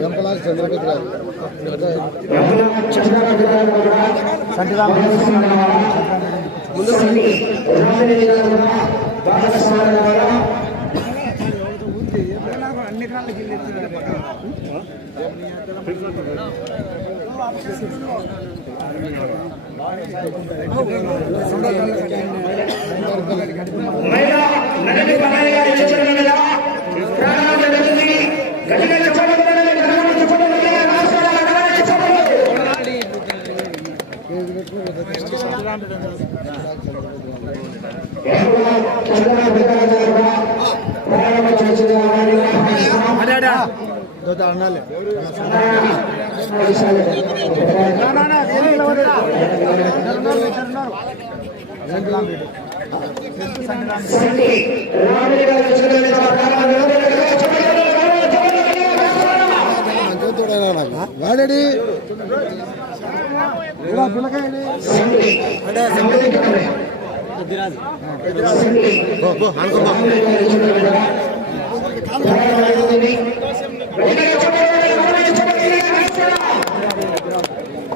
వెంకలాస్ చంద్రగిరి గారు నగటి పరాయి గారి చిత్రం మీద ప్రాణాలు జరిగింది గట్టిగా వాడడి.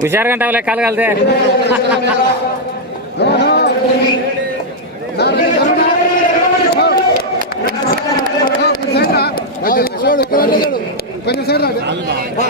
హుషారు ఉంటావులే కాలు కలితే కొంచెం సైడ్ రాదు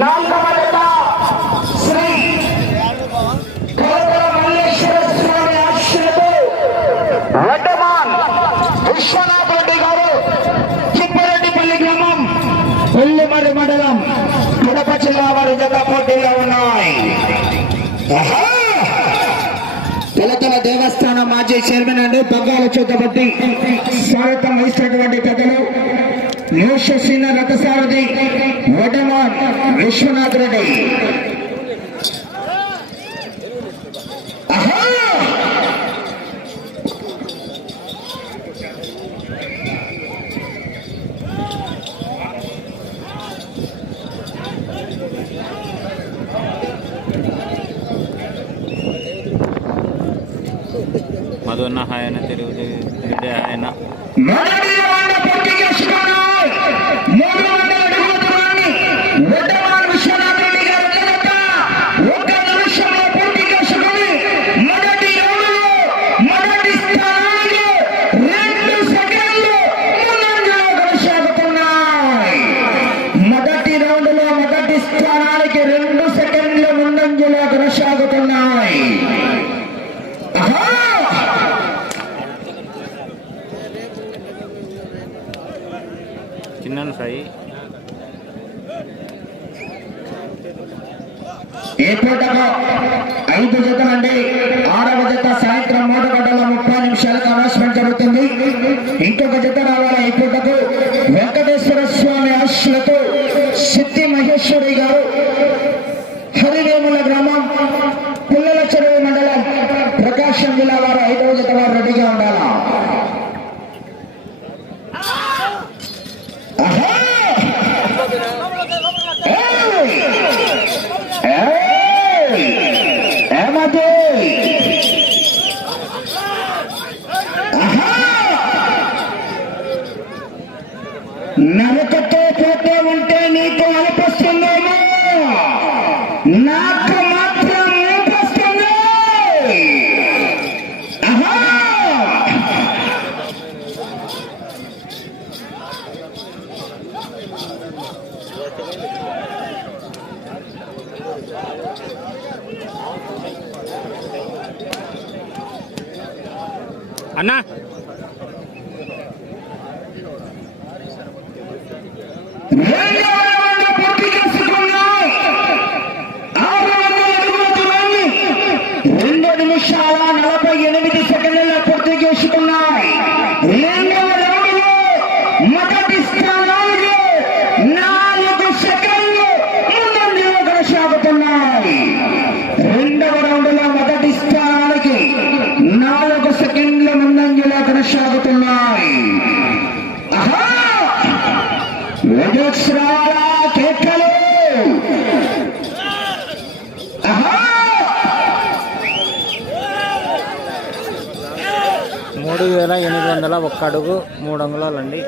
నాలుగవ తెలతల దేవస్థానం మాజీ చైర్మన్ అండి బంగాళ చూతబట్టి స్వాగతం వహిస్తున్నటువంటి యూషశీల రథసారథి వడమాన్ విశ్వనాథ్ రెడ్డి Yeah! వందల ఒక్క అడుగు మూడు అంగుళాలండి.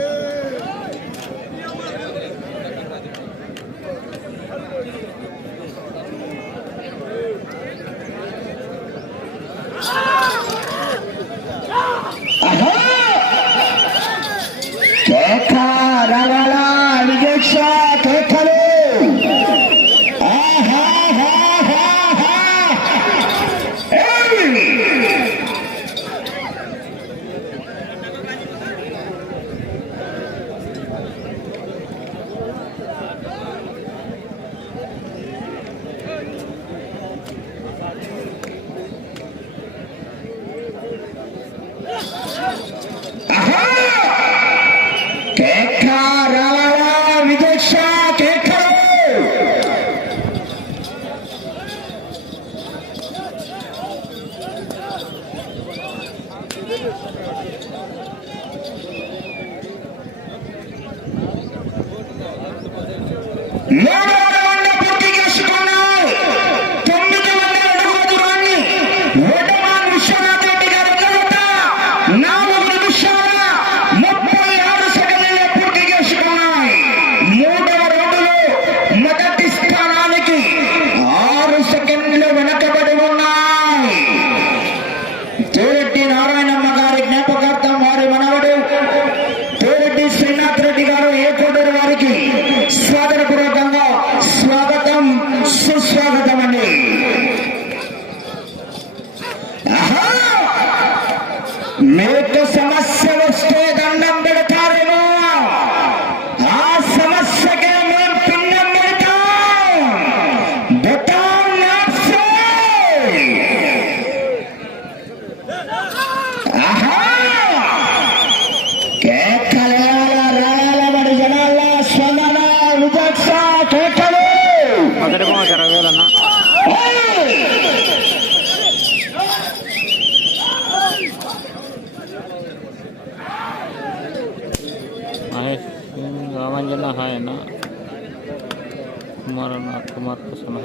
కుమార్ అన్న కుమార్ కోసం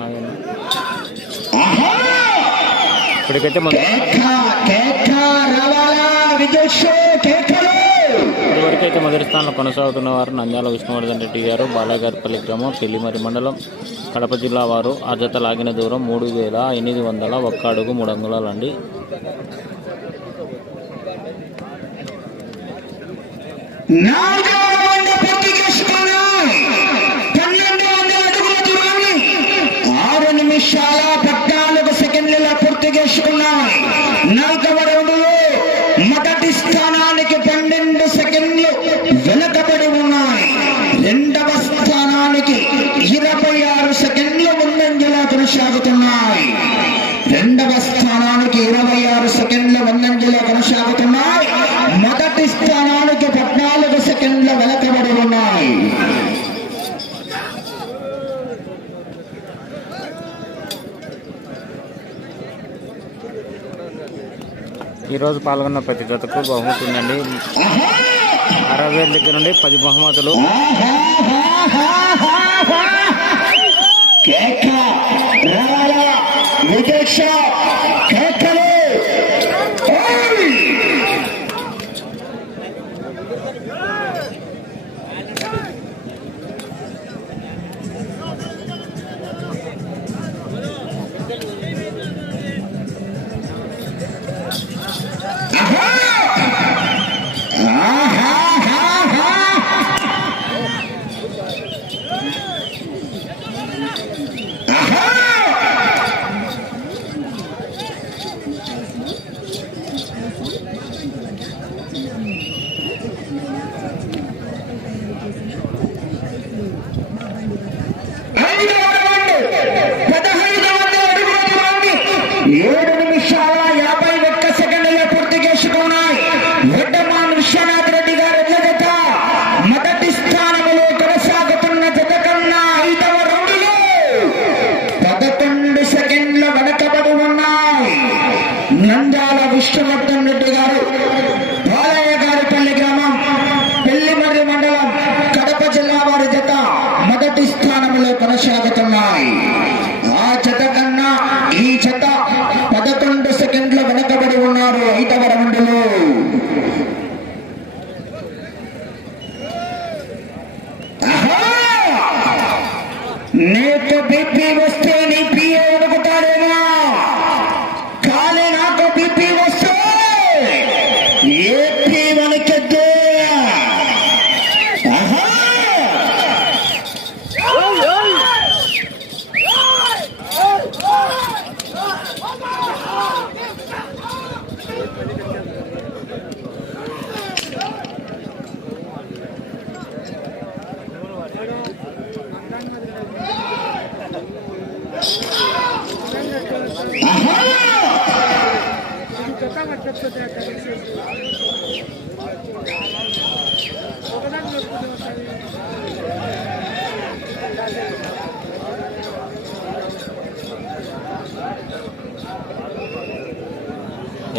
ఇప్పటికైతే ఇప్పటివరకైతే మొదటి స్థానంలో కొనసాగుతున్న వారు నంద్యాల విష్ణువర్ధన్ రెడ్డి గారు బాలాగారిపల్లి గ్రామం పెళ్ళిమరి మండలం కడప జిల్లా వారు అర్హత లాగిన దూరం మూడు వేల ఎనిమిది వందల ఒక్క అడుగు మూడు అంగుళాలండి. నాలుగవ చేసుకున్నాం నాగవ రెండులో మొదటి స్థానానికి పన్నెండు సెకండ్లు వెనకబడి ఉన్నాయి. రెండవ స్థానానికి ఈరోజు పాల్గొన్న ప్రతి జతకు బహుమతి ఉందండి అరవై వేల దగ్గర నుండి పది బహుమతులు.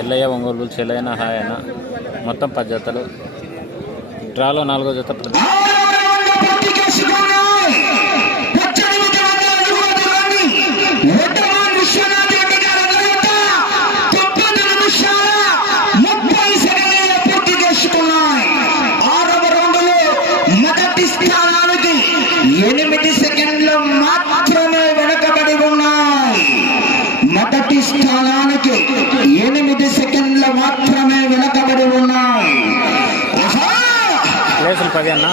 ఎల్లయ్య ఒంగోలు చెలైన హాయన మొత్తం పది జతలు. డ్రాలో నాలుగో జత ప్రతి కావ్య అన్న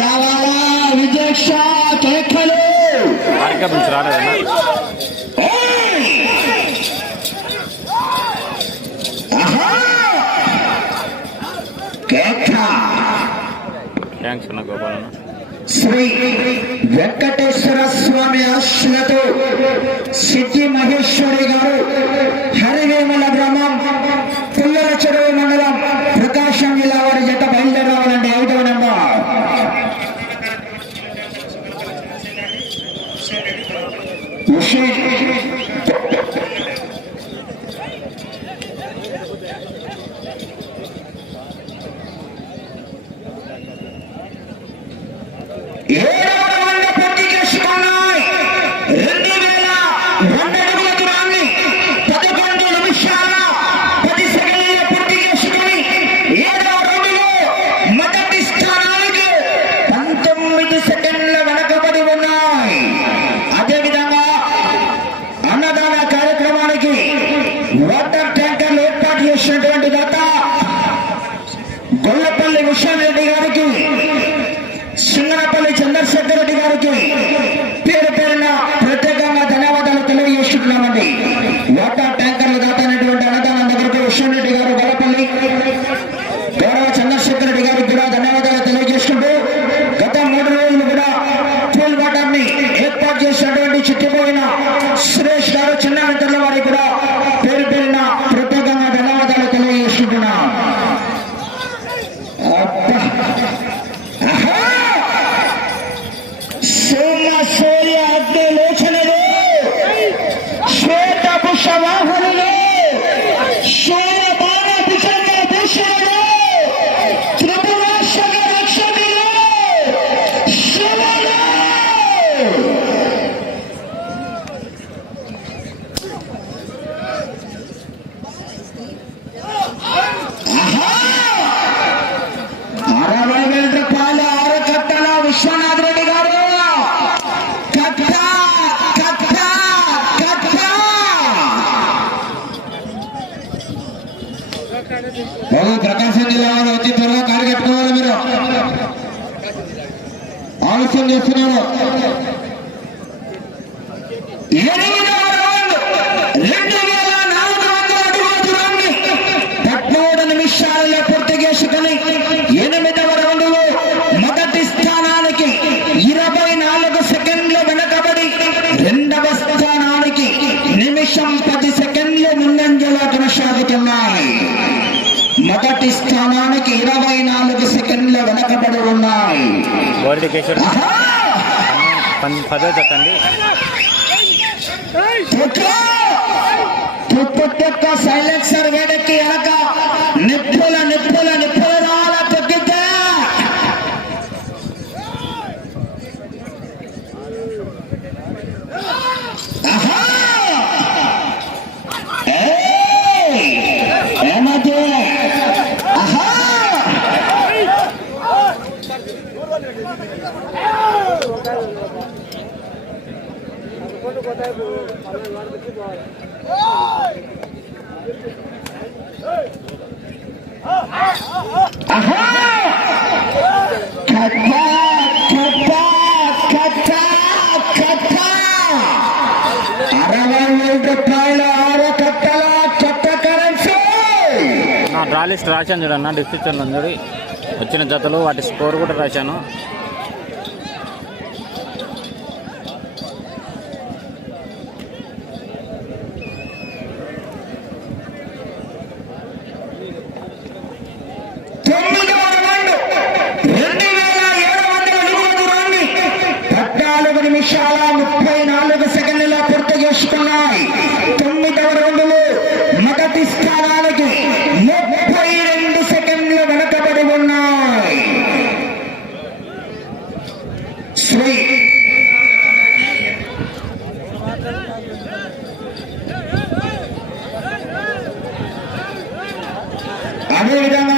రావాలా? విజయక్ష కేకలు! మార్గం రాలేదన్నా. థ్యాంక్స్ అన్న గోపాలన్న. శ్రీ వెంకటేశ్వర స్వామి ఆశలతో సిద్ధి మహేశ్వరి గారు హరివేముల గ్రామం పుల్లర చెరువు మండలం এখানে గోరికేశ్వర్ పదో చెప్పండి సైలెన్సర్ వేడెక్కి ఎనక నిప్పుల నిప్పుల నిప్పు డ్రా లిస్ట్ రాశాను చూడన్న డిస్క్రిప్షన్లో ఉంది వచ్చిన జతలు వాటి స్కోర్ కూడా రాశాను తొమ్మిదవ రౌండ్ రెండు వేల ఏడు వందల అడుగుల దూరాన్ని పద్నాలుగు నిమిషాల ముప్పై నాలుగు సెకండ్ల పూర్తి చేసుకున్నాయి తొమ్మిదవ రౌండ్లో మొదటి స్థానానికి ముప్పై రెండు సెకండ్లు వెనకబడి ఉన్నాయి శ్రీ అదేవిధంగా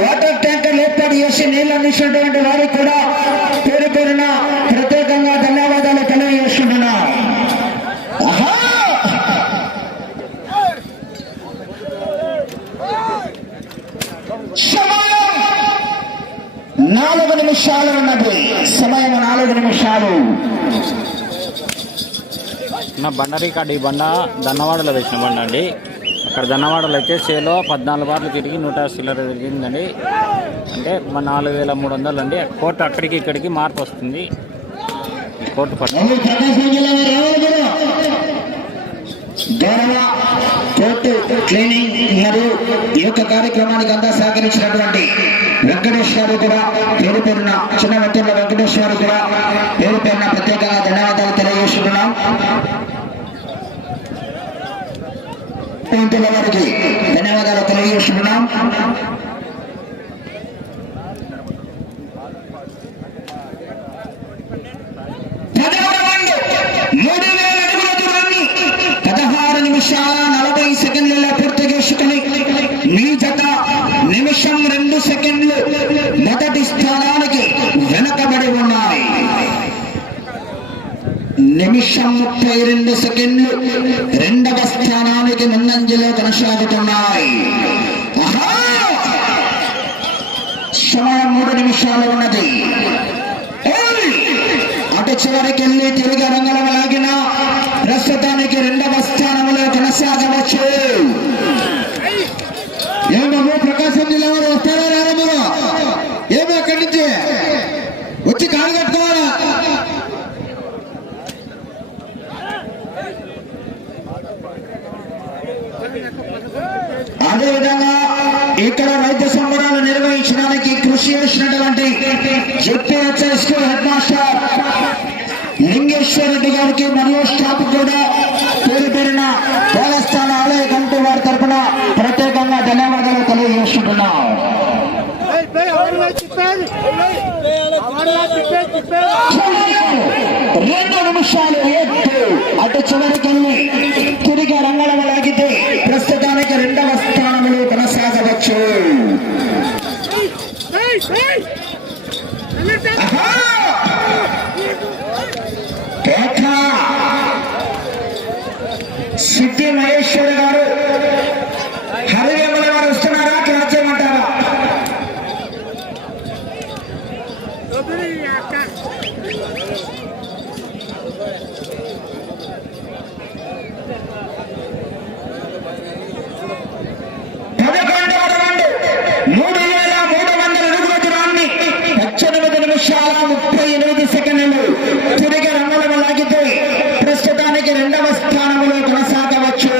వాటర్ ట్యాంకర్ ఏర్పాటు చేసి నీళ్ళు అందించినటువంటి వారికి కూడా పేరు పేరున ప్రత్యేకంగా ధన్యవాదాలు తెలియజేస్తున్నా నాలుగు నిమిషాలు ఉన్నది. సమయం నాలుగు నిమిషాలు. నా బండ రికార్డు ఈ బండ దన్నవాడలో వేసిన బండ అండి. అక్కడ దన్నవాడలు అయితే సేలో పద్నాలుగు బార్లు తిరిగి నూట చిల్లర తిరిగిందండి అంటే మన నాలుగు వేల మూడు వందలు అండి. కోర్టు అక్కడికి ఇక్కడికి మార్పు వస్తుంది. కోర్టు పట్టు కోర్టు క్లీనింగ్ మరియు ఈ యొక్క కార్యక్రమానికి అంతా సహకరించినటువంటి వెంకటేష్ గారు కూడా పేరు పేరున చిన్న వ్యక్తుల వెంకటేష్ గారు కూడా పేరు పేరున ప్రత్యేకంగా ధన్యవాదాలు తెలియజేస్తున్నాం పాయింట్ల వారికి ధన్యవాదాలు తెలియజేస్తున్నాం. మూడు వేల అడుగుల దూరాన్ని పదహారు నిమిషాల నలభై సెకండ్లలో పూర్తి చేసుకుని మీ జత నిమిషం రెండు సెకండ్లు మొదటి స్థానం వెనకబడి ఉన్నాయి నిమిషం ముప్పై రెండు సెకండ్లు రెండవ స్థానానికి ముందంజలో కొనసాగుతున్నాయి. ఆహా! సమయం మూడు నిమిషాలు ఉన్నది. అటు చివరికి వెళ్ళి తిరిగి రంగం లాగిన ప్రస్తుతానికి రెండవ స్థానంలో కొనసాగవచ్చు. ఏమో ప్రకాశం జిల్లా వారు వస్తారా school head master Lingeswara Reddy గారికి మరియు స్టాఫ్ కూడా పేరు పేరున దేవస్థాన ఆలయ కమిటీ వారి తరఫున ప్రత్యేకంగా ధన్యవాదాలు తెలియజేస్తున్నాం రెండు నిమిషాలు ఎత్తు అటు చివరికి వెళ్ళి తిరిగి రంగడం లాగితే ప్రస్తుతానికి రెండవ స్థానంలో కొనసాగవచ్చు ఆహా! కేక! సిద్ధి మహేశ్వర్ గారు హరివేముల వారు వస్తున్నారా క్లాస్ చేయమంటారా పదకొండవ రౌండ్ మూడు వేల మూడు వందల అడుగుల దూరాన్ని పద్దెనిమిది నిమిషాల ముప్పై ఎనిమిది సెకండ్లు తిరిగి రంగులను లాగితే ప్రస్తుతానికి రెండవ స్థానంలో కొనసాగవచ్చు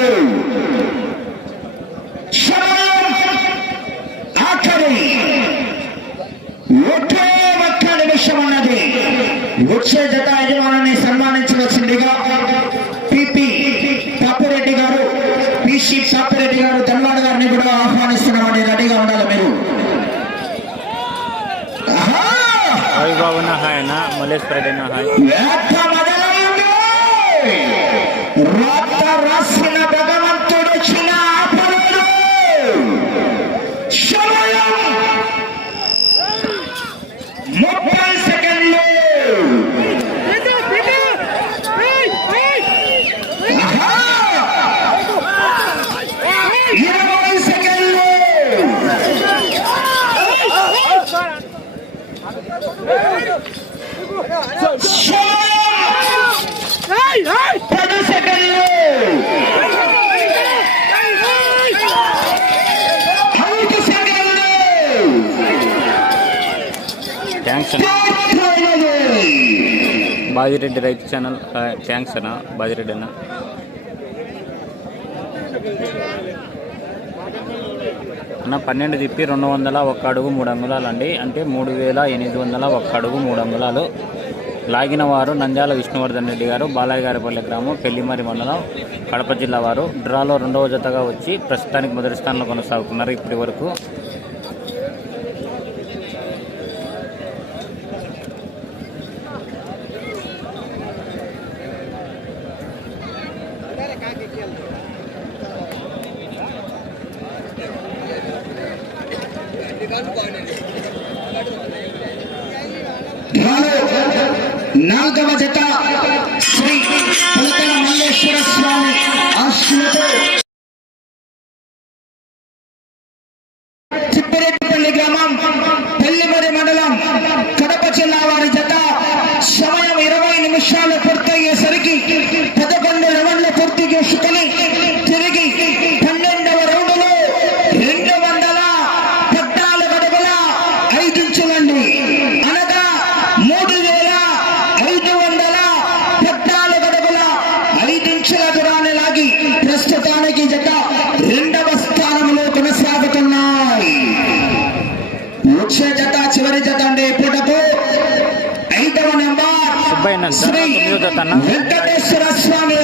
హాయ్ అన్న మల్లేశ్వర రెడ్డి అన్న హాయ్ బాజిరెడ్డి రైతు ఛానల్. థ్యాంక్స్ అన్న బాజిరెడ్డి అన్న. అన్న పన్నెండు తిప్పి రెండు వందల ఒక్క అడుగు మూడు అంగుళాలు అండి అంటే మూడు వేల ఎనిమిది వందల ఒక్క అడుగు మూడు అంగుళాలు. లాగిన వారు నంద్యాల విష్ణువర్ధన్ రెడ్డి గారు బాలయ్య గారిపల్లి గ్రామం పెళ్ళిమరి మండలం కడప జిల్లా వారు. డ్రాలో రెండవ జతగా వచ్చి ప్రస్తుతానికి మొదటి స్థానంలో కొనసాగుతున్నారు ఇప్పటి వరకు. తొమ్మిదో జత వెంకటేశ్వర స్వామి